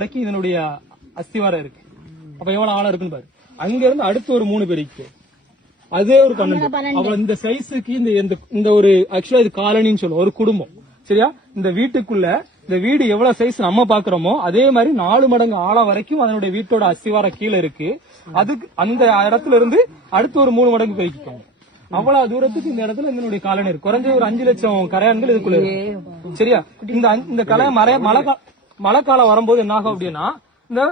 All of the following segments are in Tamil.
வரைக்கும் இதனுடைய அஸ்திவாரம் இருக்கு. அப்ப எவ்வளவு ஆழம் இருக்குன்னு பாரு. அங்க இருந்து அடுத்து ஒரு 3 பேருக்கு அதே ஒரு 12. அவ இந்த சைஸுக்கு இந்த ஒரு ஆக்சுவலா இது காலனின்னு சொல்லுவோம், ஒரு குடும்பம். சரியா? இந்த வீட்டுக்குள்ள இந்த வீடு எவ்வளவு சைஸ் நம்ம பாக்குறோமோ அதே மாதிரி 4 மடங்கு ஆழம் வரைக்கும் அதனுடைய வீட்டோட அஸ்திவாரம் கீழே இருக்கு. அதுக்கு அந்த இடத்துல இருந்து அடுத்து ஒரு 3 மடங்கு பெருக்கிக்கோங்க. அவ்வளவு தூரத்துக்கு இந்த இடத்துல இதனுடைய காலனி இருக்கு. குறைஞ்ச ஒரு 5 லட்சம் கரையான்கள் இதுக்குள்ள இருக்கு. சரியா? இந்த கலை மழை காலம் வரும்போது என்ன ஆகும் அப்படின்னா, இந்த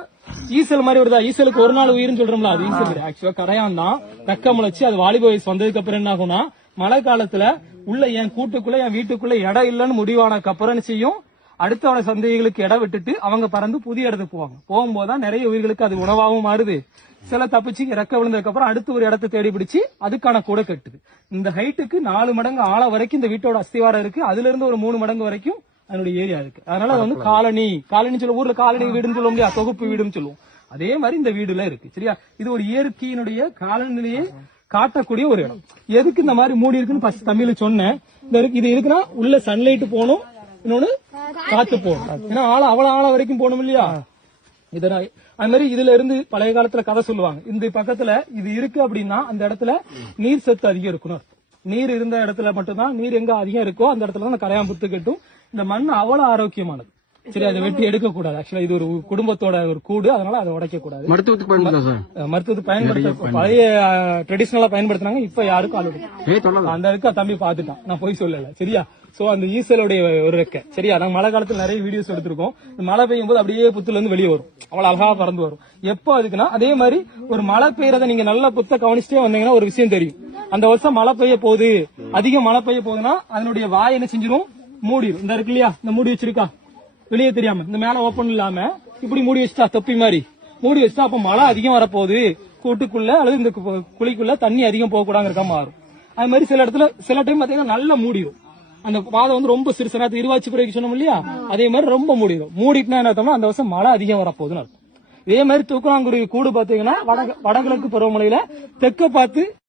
ஈசல் மாதிரி வருதா, ஈசலுக்கு ஒரு நாள் உயிர்னு சொல்றோம்ல, அது ஈசல் ஆக்சுவலா கரையான் தான். தக்க முளைச்சு அது வாலிப வயசு வந்ததுக்கு அப்புறம் என்ன ஆகும்னா, மழை காலத்துல உள்ள என் கூட்டுக்குள்ள என் வீட்டுக்குள்ள இடம் இல்லைன்னு முடிவானக்கு அப்புறம் என்ன செய்யும், அடுத்தவன சந்தைகளுக்கு இடம் விட்டுட்டு அவங்க பறந்து புதிய இடத்துக்கு போவாங்க. போகும்போதுதான் நிறைய உயிர்களுக்கு அது உணவாகவும் மாறுது. சில தப்பிச்சு இறக்க விழுந்ததுக்கு அப்புறம் அடுத்து ஒரு இடத்தை தேடி பிடிச்சு அதுக்கான கூட கட்டுது. இந்த ஹைட்டுக்கு 4 மடங்கு ஆழம் வரைக்கும் இந்த வீட்டோட அஸ்திவாரம் இருக்கு. அதுல இருந்து ஒரு 3 மடங்கு வரைக்கும் அதனுடைய ஏரியா இருக்கு. அதனால அது வந்து காலனி சொல்ல, ஊர்ல காலனி வீடுன்னு சொல்ல முடியாது, தொகுப்பு வீடுன்னு சொல்லுவோம். அதே மாதிரி இந்த வீடுல இருக்கு. சரியா? இது ஒரு இயற்கையினுடைய காலநிலையை காட்டக்கூடிய ஒரு இடம். எதுக்கு இந்த மாதிரி மூடி இருக்குன்னு ஃபர்ஸ்ட் தமிழ்ல சொன்னேன். இது இருக்குன்னா உள்ள சன்லைட் போகணும், இன்னொன்னு காத்து போகணும். ஏன்னா அவ்வளவு ஆழம் வரைக்கும் போகணும் இல்லையா? இதனால் அது மாதிரி இதுல இருந்து பழைய காலத்துல கதை சொல்லுவாங்க. இந்த பக்கத்துல இது இருக்கு அப்படின்னா அந்த இடத்துல நீர் சத்து அதிகம் இருக்கணும். நீர் இருந்த இடத்துல மட்டும்தான், நீர் எங்க அதிகம் இருக்கோ அந்த இடத்துல தான் கரையான் புத்து கட்டும். இந்த மண் அவ்வளவு ஆரோக்கியமானது. சரி, அதை வெட்டி எடுக்க கூடாது. ஆக்சுவலா இது ஒரு குடும்பத்தோட ஒரு கூடு, அதனால அதை உடைக்க கூடாது. மருத்துவத்துக்கு பயன்படுத்த பழைய ட்ரெடிஷனலா பயன்படுத்தினாங்க. இப்ப யாருக்கும் ஆல்ரெடி அந்த இருக்க தம்பி பாத்துட்டான், நான் போய் சொல்லல. சரியா? சோ அந்த ஈசலுடைய ஒரு ரெக்கை. சரியா? நாங்க மழை காலத்துல நிறைய வீடியோஸ் எடுத்திருக்கோம். மழை பெய்யும் போது அப்படியே புத்துல இருந்து வெளியே வரும், அவ்வளவு அழகா பறந்து வரும். எப்போ அதுக்குன்னா அதே மாதிரி ஒரு மழை பெய்யறத நீங்க நல்ல புத்த கவனிச்சுட்டே வந்தீங்கன்னா ஒரு விஷயம் தெரியும். அந்த வருஷம் மழை பெய்ய போகுது, அதிகம் மழை பெய்ய போகுதுன்னா அதனுடைய வாய் என்ன செஞ்சிடும், மூடிடும். இந்த இருக்கு இல்லையா, இந்த மூடி வச்சிருக்கா வெளியே தெரியாம, இந்த மேல ஓப்பன் இல்லாம இப்படி மூடி வச்சுட்டா, தொப்பி மாதிரி மூடி வச்சுட்டா, அப்ப மழை அதிகம் வரப்போகுது, கூட்டுக்குள்ள அல்லது இந்த குழிக்குள்ள தண்ணி அதிகம் போகக்கூடாங்க மாறும். அது மாதிரி சில டைம் பாத்தீங்கன்னா நல்லா மூடிடும். அந்த பாதை வந்து ரொம்ப சிறுசனா இருவாச்சி குறைக்கு சொன்னோம் இல்லையா, அதே மாதிரி ரொம்ப மூடிடும். மூடிட்டுனா என்ன அர்த்தம்னா அந்த வருஷம் மழை அதிகம் வரப்போகுதுன்னு அர்த்தம். இதே மாதிரி தூக்கணாங்குருவி கூடு பாத்தீங்கன்னா வடகிழக்கு பருவமழையில தெற்க பார்த்து